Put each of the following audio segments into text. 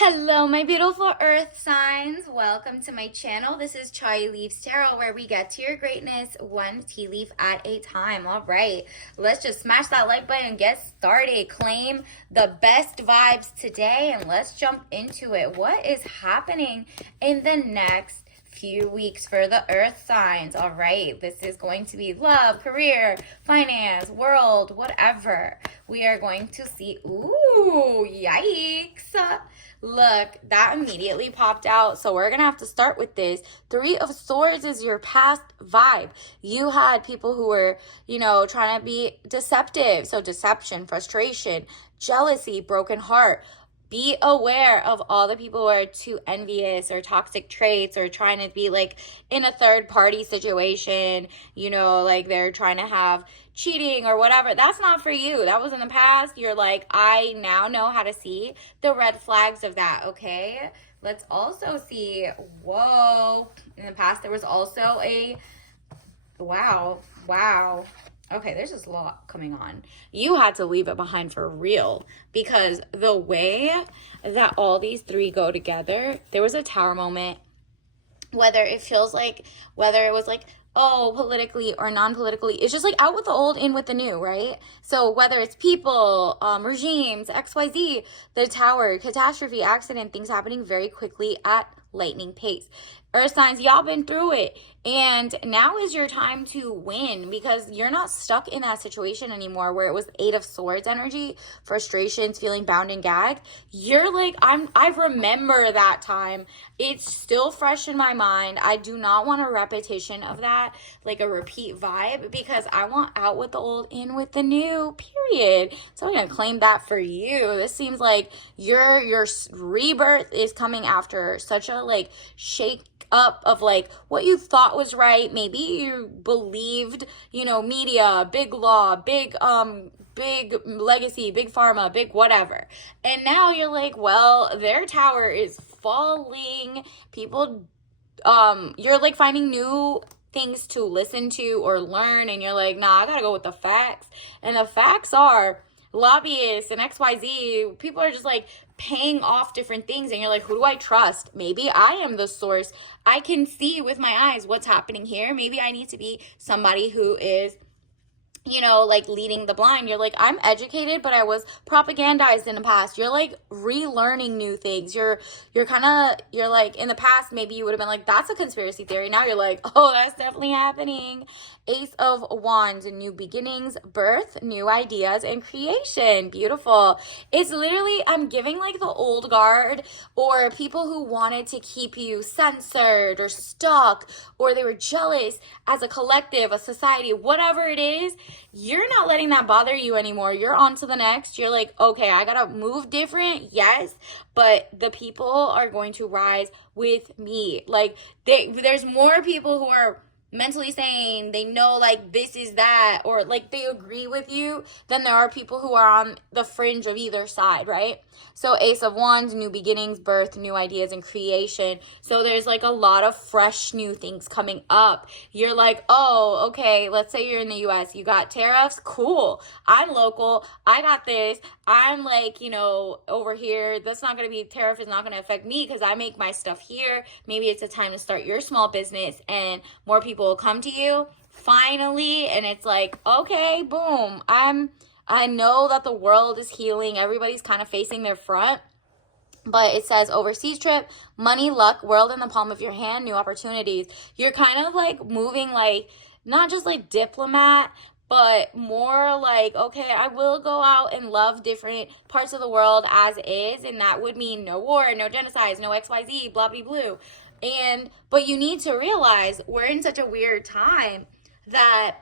Hello, my beautiful earth signs. Welcome to my channel. This is Chai Leaves Tarot, where we get to your greatness one tea leaf at a time. All right, let's just smash that like button and get started. Claim the best vibes today, and let's jump into it. What is happening in the next few weeks for the earth signs? All right, this is going to be love, career, finance, world, whatever. We are going to see, ooh, yikes. Look, that immediately popped out. So we're going to have to start with this. Three of Swords is your past vibe. You had people who were, trying to be deceptive. So deception, frustration, jealousy, broken heart. Be aware of all the people who are too envious or toxic traits or trying to be like in a third party situation, like they're trying to have cheating or whatever. That's not for you. That was in the past. You're like, I now know how to see the red flags of that, okay? Let's also see, whoa, in the past there was also a, wow. Okay, there's just a lot coming on. You had to leave it behind for real because the way that all these three go together, there was a tower moment, whether it was like, oh, politically or non-politically, it's just like out with the old, in with the new, right? So whether it's people, regimes, XYZ, the tower, catastrophe, accident, things happening very quickly at lightning pace. Earth signs, y'all been through it. And now is your time to win because you're not stuck in that situation anymore where it was Eight of Swords energy, frustrations, feeling bound and gagged. You're like, I remember that time. It's still fresh in my mind. I do not want a repetition of that, like a repeat vibe, because I want out with the old, in with the new, period. So I'm going to claim that for you. This seems like your rebirth is coming after such a like shake up of like what you thought was right. Maybe you believed, media, big law, big legacy, big pharma, big whatever. And now you're like, well, their tower is falling. People, you're like finding new things to listen to or learn. And you're like, nah, I gotta go with the facts. And the facts are lobbyists and XYZ. People are just like paying off different things. And you're like, who do I trust? Maybe I am the source. I can see with my eyes what's happening here. Maybe I need to be somebody who is like leading the blind. You're like, I'm educated, but I was propagandized in the past. You're like relearning new things. You're like, in the past, maybe you would have been like, that's a conspiracy theory. Now you're like, oh, that's definitely happening. Ace of Wands, new beginnings, birth, new ideas, and creation. Beautiful. It's literally, I'm giving like the old guard or people who wanted to keep you censored or stuck, or they were jealous as a collective, a society, whatever it is. You're not letting that bother you anymore. You're on to the next. You're like, okay, I gotta move different, yes, but the people are going to rise with me. Like, there's more people who are mentally saying they know like this is that, or like they agree with you, then there are people who are on the fringe of either side, right? So Ace of Wands, new beginnings, birth, new ideas, and creation. So there's like a lot of fresh new things coming up. You're like, oh, okay, let's say you're in the US, you got tariffs, cool, I'm local, I got this, I'm like, over here, that's not going to be, tariff is not going to affect me because I make my stuff here. Maybe it's a time to start your small business and more people will come to you finally. And it's like, okay, boom, I know that the world is healing. Everybody's kind of facing their front. But it says overseas trip, money, luck, world in the palm of your hand, new opportunities. You're kind of like moving like, not just like diplomat, but more like, okay, I will go out and love different parts of the world as is. And that would mean no war, no genocides, no XYZ, blah, blah, blue. But you need to realize we're in such a weird time that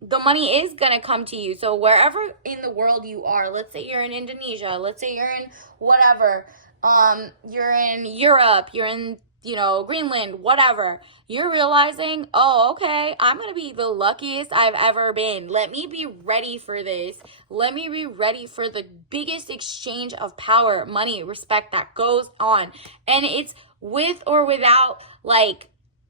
the money is going to come to you. So wherever in the world you are, let's say you're in Indonesia, let's say you're in whatever, you're in Europe, you're in, Greenland, whatever, you're realizing, oh, okay, I'm going to be the luckiest I've ever been. Let me be ready for this. Let me be ready for the biggest exchange of power, money, respect that goes on. And it's with or without like,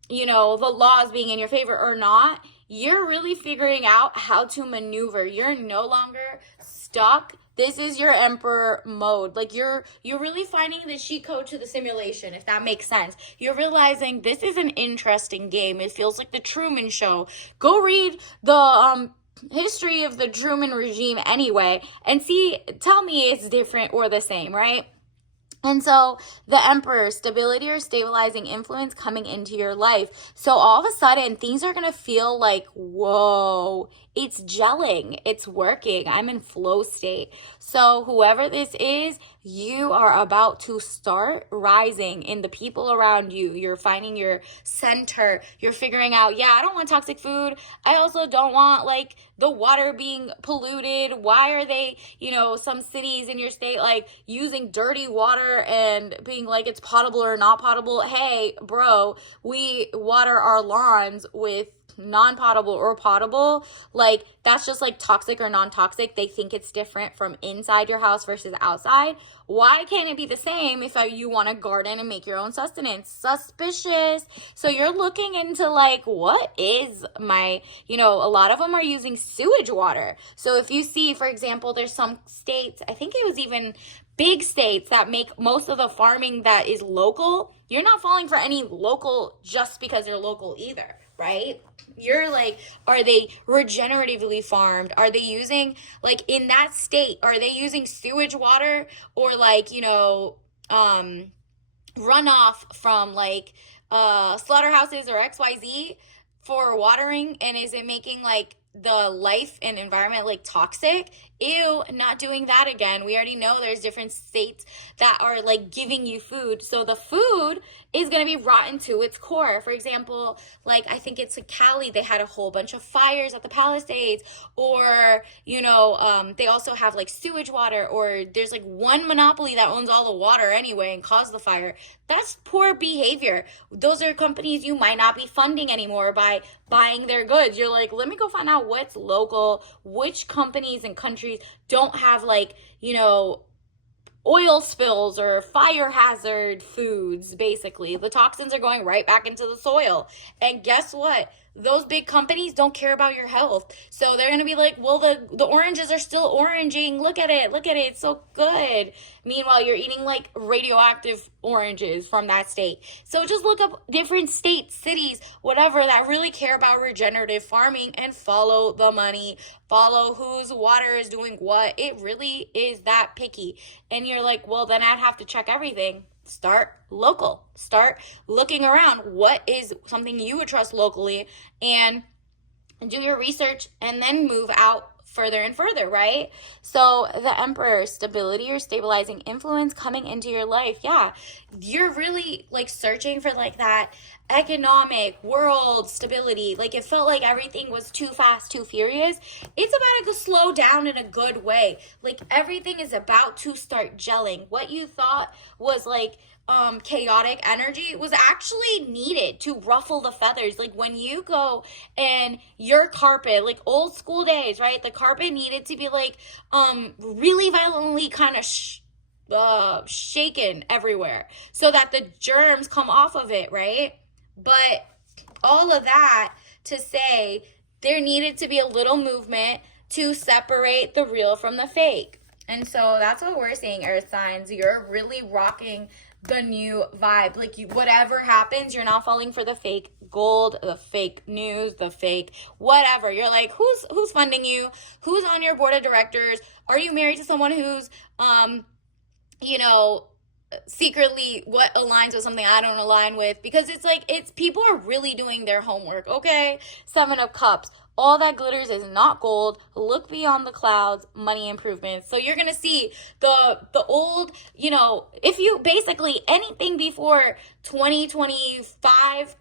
the laws being in your favor or not. You're really figuring out how to maneuver. You're no longer stuck This is your emperor mode. Like you're really finding the cheat code to the simulation, if that makes sense. You're realizing this is an interesting game. It feels like the Truman Show. Go read the history of the Truman regime anyway and tell me it's different or the same, right? And so the emperor, stability or stabilizing influence coming into your life. So all of a sudden things are going to feel like, whoa, it's gelling. It's working. I'm in flow state. So whoever this is, you are about to start rising in the people around you. You're finding your center. You're figuring out, yeah, I don't want toxic food. I also don't want like the water being polluted. Why are they, some cities in your state like using dirty water and being like it's potable or not potable? Hey, bro, we water our lawns with non-potable or potable. Like that's just like toxic or non-toxic. They think it's different from inside your house versus outside. Why can't it be the same if you want to garden and make your own sustenance? Suspicious. So you're looking into like, what is my, a lot of them are using sewage water. So if you see, for example, there's some states, I think it was even big states that make most of the farming that is local. You're not falling for any local just because they're local either, right? You're like, are they regeneratively farmed? Are they using, like in that state, are they using sewage water or like, runoff from like slaughterhouses or XYZ for watering? And is it making like the life and environment like toxic? Ew, not doing that again. We already know there's different states that are like giving you food. So the food is going to be rotten to its core. For example, like I think it's in Cali, they had a whole bunch of fires at the Palisades, or, they also have like sewage water, or there's like one monopoly that owns all the water anyway and caused the fire. That's poor behavior. Those are companies you might not be funding anymore by buying their goods. You're like, let me go find out what's local, which companies and countries don't have like, oil spills or fire hazard foods. Basically, the toxins are going right back into the soil. And guess what? Those big companies don't care about your health. So they're going to be like, well, the oranges are still oranging. Look at it. It's so good. Meanwhile, you're eating like radioactive oranges from that state. So just look up different states, cities, whatever, that really care about regenerative farming and follow the money. Follow whose water is doing what. It really is that picky. And you're like, well, then I'd have to check everything. Start local. Start looking around. What is something you would trust locally, and do your research and then move out further and further, right? So the emperor, stability or stabilizing influence coming into your life. Yeah, you're really like searching for like that economic world stability. Like it felt like everything was too fast, too furious. It's about to slow down in a good way. Like everything is about to start gelling. What you thought was like chaotic energy was actually needed to ruffle the feathers. Like when you go and your carpet, like old school days, right? The carpet needed to be like really violently kind of shaken everywhere so that the germs come off of it, right? But all of that to say there needed to be a little movement to separate the real from the fake. And so that's what we're seeing, earth signs. You're really rocking the new vibe. Like whatever happens, you're not falling for the fake gold, the fake news, the fake whatever. You're like, who's funding you? Who's on your board of directors? Are you married to someone who's secretly what aligns with something I don't align with? Because it's people are really doing their homework. Okay, 7 of Cups. All that glitters is not gold. Look beyond the clouds. Money improvements. So you're gonna see the old, if you basically anything before 2025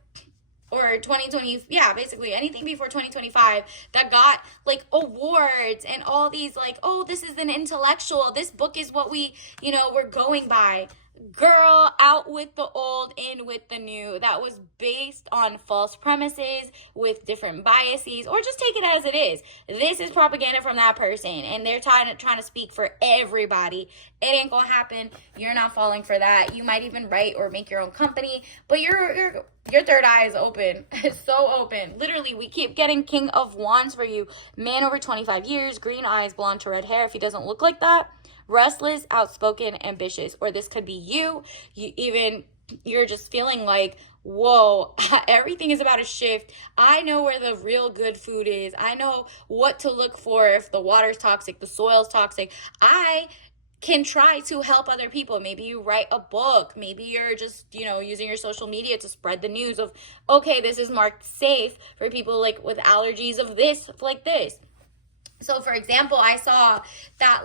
or 2020, yeah, basically anything before 2025 that got like awards and all these like, oh, this is an intellectual, this book is what we're going by. girl, out with the old, in with the new. That was based on false premises with different biases, or just take it as it is. This is propaganda from that person, and they're trying to speak for everybody. It ain't gonna happen. You're not falling for that. You might even write or make your own company, but your third eye is open. It's so open. Literally, we keep getting King of Wands for you. Man over 25 years, green eyes, blonde to red hair. If he doesn't look like that, restless, outspoken, ambitious. Or this could be you. You're just feeling like, whoa, everything is about to shift. I know where the real good food is. I know what to look for if the water's toxic, the soil's toxic. I can try to help other people. Maybe you write a book. Maybe you're just, using your social media to spread the news of, okay, this is marked safe for people like with allergies of this, like this. So for example, I saw that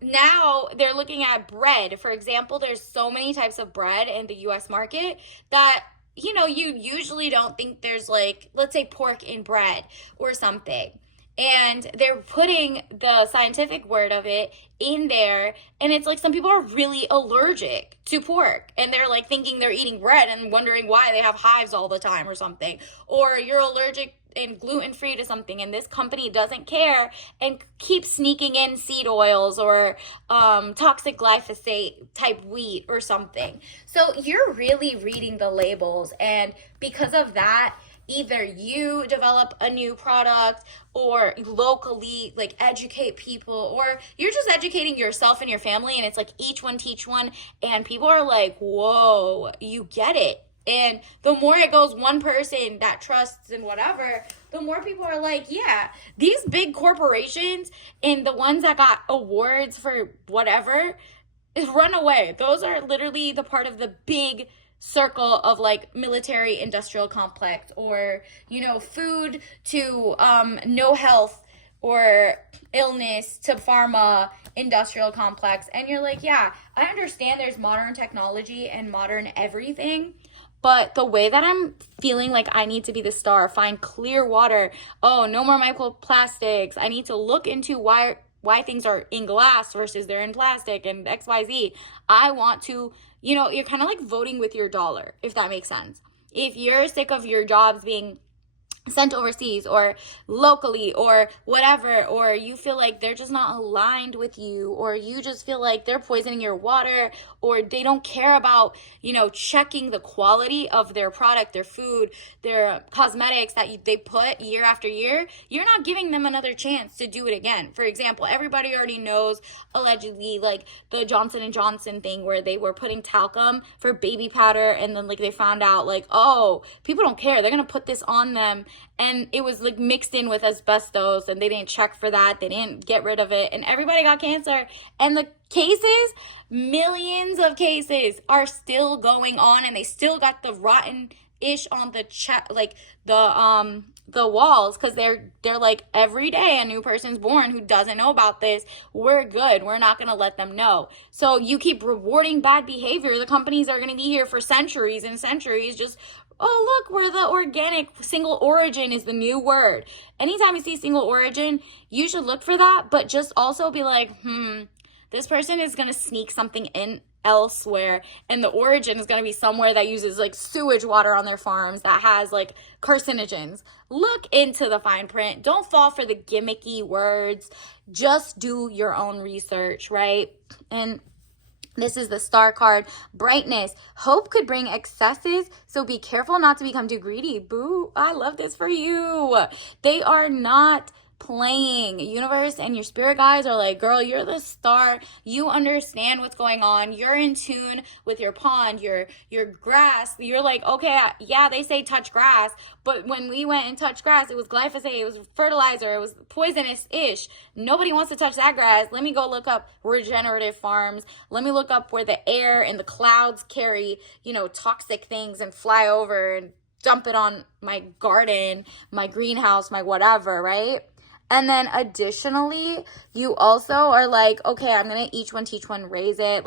now they're looking at bread. For example, there's so many types of bread in the US market that you usually don't think there's let's say pork in bread or something. And they're putting the scientific word of it in there, and it's like some people are really allergic to pork, and they're thinking they're eating bread and wondering why they have hives all the time or something. Or you're allergic and gluten-free to something, and this company doesn't care and keeps sneaking in seed oils or toxic glyphosate type wheat or something. So you're really reading the labels, and because of that, either you develop a new product or locally educate people, or you're just educating yourself and your family, and it's each one teach one, and people are like, whoa, you get it. And the more it goes, one person that trusts and whatever, the more people are like, yeah, these big corporations and the ones that got awards for whatever, run away. Those are literally the part of the big circle of military industrial complex, or food to no health or illness to pharma industrial complex. And you're like, yeah, I understand there's modern technology and modern everything, but the way that I'm feeling like I need to be the star, find clear water, oh, no more microplastics, I need to look into why things are in glass versus they're in plastic and XYZ. I want to, you're kind of voting with your dollar, if that makes sense. If you're sick of your jobs being sent overseas or locally or whatever, or you feel like they're just not aligned with you, or you just feel like they're poisoning your water, or they don't care about, checking the quality of their product, their food, their cosmetics that they put year after year, you're not giving them another chance to do it again. For example, everybody already knows, allegedly, the Johnson & Johnson thing where they were putting talcum for baby powder, and then they found out oh, people don't care, they're gonna put this on them, and it was mixed in with asbestos, and they didn't check for that, they didn't get rid of it, and everybody got cancer. And the cases, millions of cases, are still going on, and they still got the rotten ish on the the walls, because they're every day a new person's born who doesn't know about this. We're good, we're not gonna let them know. So you keep rewarding bad behavior, the companies are gonna be here for centuries and centuries, just, oh, look, we're the organic, single origin is the new word. Anytime you see single origin, you should look for that, but just also be like, this person is going to sneak something in elsewhere, and the origin is going to be somewhere that uses sewage water on their farms that has carcinogens. Look into the fine print. Don't fall for the gimmicky words. Just do your own research, right? And this is the star card, brightness. Hope could bring excesses, so be careful not to become too greedy. Boo, I love this for you. They are not playing. Universe and your spirit guides are like, girl, you're the star. You understand what's going on. You're in tune with your pond, your grass. You're like, okay, yeah, they say touch grass, but when we went and touched grass, it was glyphosate, it was fertilizer, it was poisonous-ish. Nobody wants to touch that grass. Let me go look up regenerative farms. Let me look up where the air and the clouds carry, toxic things and fly over and dump it on my garden, my greenhouse, my whatever, right? And then additionally, you also are like, okay, I'm going to each one teach one, raise it.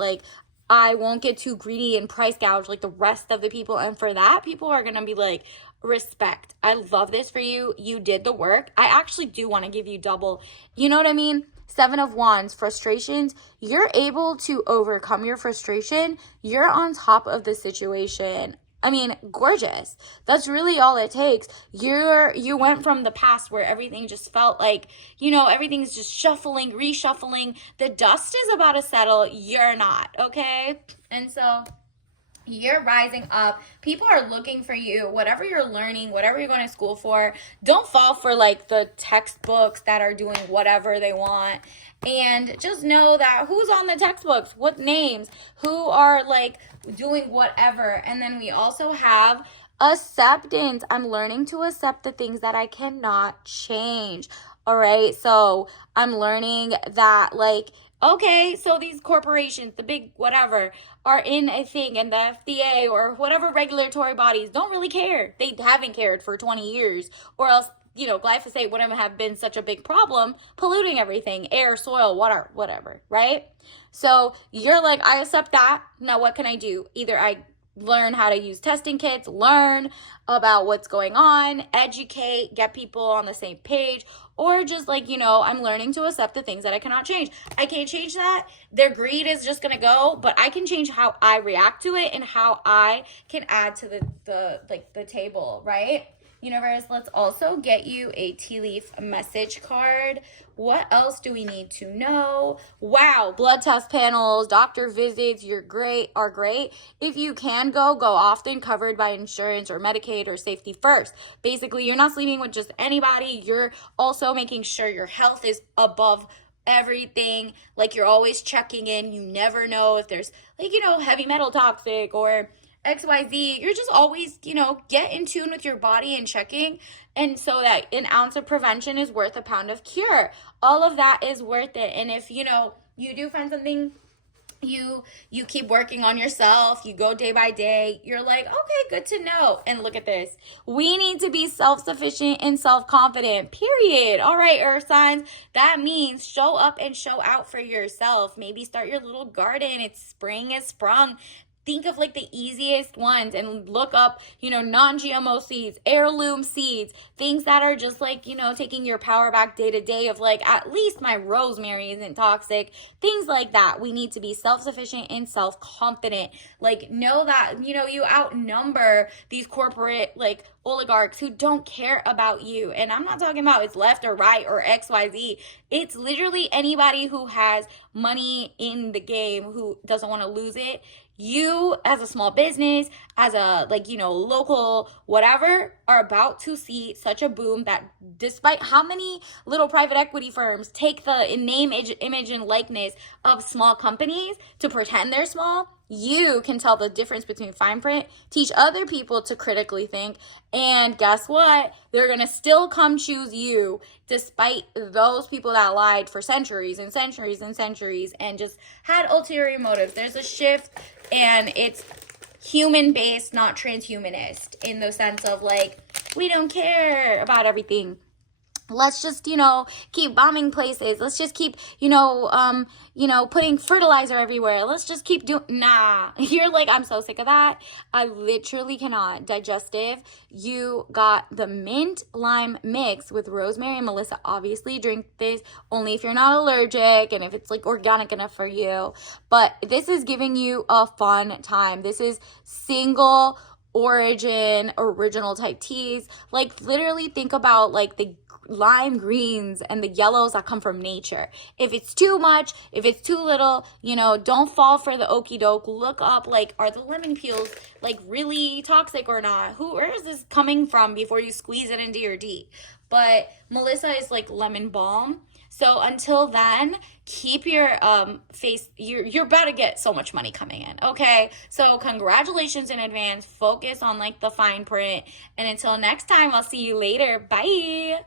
I won't get too greedy and price gouge like the rest of the people. And for that, people are going to be like, respect. I love this for you. You did the work. I actually do want to give you double. You know what I mean? Seven of Wands, frustrations. You're able to overcome your frustration. You're on top of the situation. I mean, gorgeous. That's really all it takes. You went from the past where everything just felt like, everything's just shuffling, reshuffling. The dust is about to settle. You're not, okay? And so you're rising up. People are looking for you. Whatever you're learning, whatever you're going to school for, don't fall for like the textbooks that are doing whatever they want. And just know that who's on the textbooks, what names, who are like doing whatever. And then we also have acceptance. I'm learning to accept the things that I cannot change. All right. So I'm learning that like, okay, so these corporations, the big whatever, are in a thing, and the FDA or whatever regulatory bodies don't really care. They haven't cared for 20 years, or else, glyphosate wouldn't have been such a big problem, polluting everything, air, soil, water, whatever, right? So you're like, I accept that. Now what can I do? Either I learn how to use testing kits, learn about what's going on, educate, get people on the same page, or just like, I'm learning to accept the things that I cannot change. I can't change that. Their greed is just going to go, but I can change how I react to it and how I can add to the table, right? Universe, let's also get you a tea leaf message card. What else do we need to know? Wow, blood test panels, doctor visits, are great. If you can go often, covered by insurance or Medicaid or Safety First. Basically, you're not sleeping with just anybody. You're also making sure your health is above everything. Like, you're always checking in. You never know if there's heavy metal toxic or XYZ. You're just always, get in tune with your body and checking. And so that an ounce of prevention is worth a pound of cure. All of that is worth it. And if, you do find something, you keep working on yourself, you go day by day, you're like, okay, good to know. And look at this. We need to be self-sufficient and self-confident, period. All right, earth signs, that means show up and show out for yourself. Maybe start your little garden. It's spring is sprung. Think of like the easiest ones and look up, non-GMO seeds, heirloom seeds, things that are just like, taking your power back day to day of like, at least my rosemary isn't toxic, things like that. We need to be self-sufficient and self-confident. Like, know that, you outnumber these corporate like oligarchs who don't care about you. And I'm not talking about it's left or right or XYZ. It's literally anybody who has money in the game who doesn't want to lose it. You as a small business, as a local whatever, are about to see such a boom that despite how many little private equity firms take the name, image, and likeness of small companies to pretend they're small, you can tell the difference between fine print, teach other people to critically think, and guess what? They're going to still come choose you despite those people that lied for centuries and centuries and centuries and just had ulterior motives. There's a shift, and it's human-based, not transhumanist, in the sense of like, we don't care about everything. Let's just, keep bombing places. Let's just keep, putting fertilizer everywhere. Let's just keep doing, nah. You're like, I'm so sick of that. I literally cannot. Digestive, you got the mint lime mix with rosemary and Melissa. Obviously, drink this only if you're not allergic and if it's like organic enough for you. But this is giving you a fun time. This is single origin, original type teas. Like, literally think about like the lime greens and the yellows that come from nature. If it's too much, if it's too little, don't fall for the okie doke. Look up, like, are the lemon peels like really toxic or not? Where is this coming from before you squeeze it into your tea? But Melissa is like lemon balm. So until then, keep your face, you're about to get so much money coming in, okay? So congratulations in advance. Focus on like the fine print. And until next time, I'll see you later. Bye.